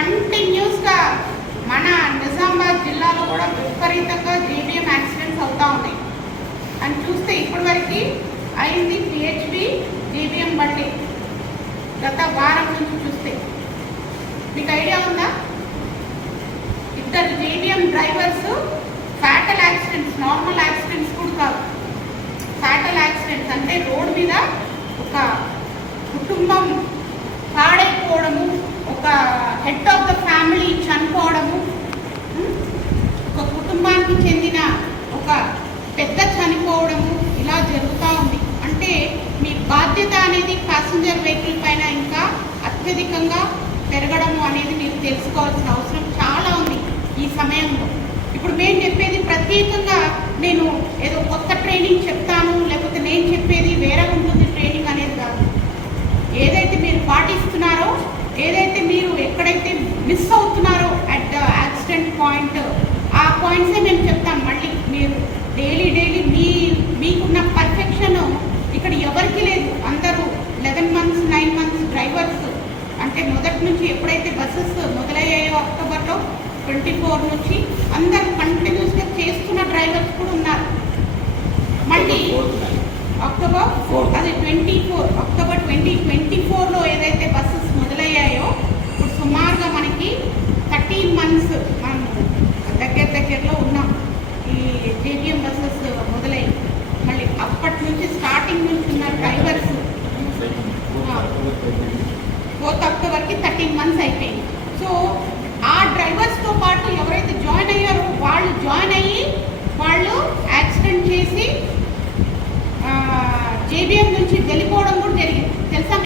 కంటిన్యూస్గా మన నిజామాబాద్ జిల్లాలో కూడా విపరీతంగా జేబీఎం యాక్సిడెంట్స్ అవుతూ ఉన్నాయి. అని చూస్తే ఇప్పటివరకు అయింది పిహెచ్డి జేబీఎం బండి గత వారం నుంచి చూస్తే. మీకు ఐడియా ఉందా? ఇద్దరు JBM drivers fatal accidents normal accidents కూడా కాదు. ఫ్యాటల్ యాక్సిడెంట్స్ అంటే రోడ్డు మీద ఒక కుటుంబం పాడైపోవడము ఒక హెడ్ ఆఫ్ ద ఫ్యామిలీ చనిపోవడము ఒక కుటుంబానికి చెందిన ఒక పెద్ద చనిపోవడము ఇలా జరుగుతూ ఉంది. అంటే మీ బాధ్యత అనేది ప్యాసింజర్ వెహికల్ పైన ఇంకా అత్యధికంగా పెరగడము అనేది మీరు తెలుసుకోవాల్సిన అవసరం చాలా ఉంది ఈ సమయంలో. ఇప్పుడు మేము చెప్పేది ప్రత్యేకంగా నేను ఏదో కొత్త ట్రైనింగ్ చెప్తాను లేకపోతే నేను చెప్పేది వేరే ఉంటుంది ట్రైనింగ్ అనేది కాదు. ఏదైతే మీరు పాటిస్తున్నారో ఏదైతే మీరు ఎక్కడైతే మిస్ అవుతున్నారో అట్ ద యాక్సిడెంట్ పాయింట్ ఆ పాయింట్సే మేము చెప్తాం. మళ్ళీ మీరు డైలీ డైలీ మీ మీకున్న పర్ఫెక్షన్ ఇక్కడ ఎవరికి లేదు. అందరూ eleven months nine months drivers అంటే మొదటి నుంచి ఎప్పుడైతే బస్సెస్ మొదలయ్యాయో అక్టోబర్లో ట్వంటీ ఫోర్ నుంచి అందరూ కంటిన్యూస్గా చేస్తున్న డ్రైవర్స్ కూడా ఉన్నారు మళ్ళీ అక్టోబర్ Fourth. అది twenty four October twenty twenty ఫోర్లో ఏదైతే బస్సెస్ మొదలయ్యాయో ఇప్పుడు సుమారుగా మనకి థర్టీన్ మంత్స్ మనం దగ్గర దగ్గరలో ఉన్నాం ఈ జేబీఎం బస్సెస్ మొదలై మళ్ళీ అప్పటి నుంచి స్టార్టింగ్ డ్రైవర్స్ ఫోర్త్ అక్టోబర్కి థర్టీన్ మంత్స్ అయిపోయింది. సో ఆ డ్రైవర్స్తో పాటు ఎవరైతే జాయిన్ అయ్యారో వాళ్ళు జాయిన్ అయ్యి వాళ్ళు యాక్సిడెంట్ చేసి జేబీఎం నుంచి వెళ్ళిపోవడం కూడా జరిగింది. తెలుసా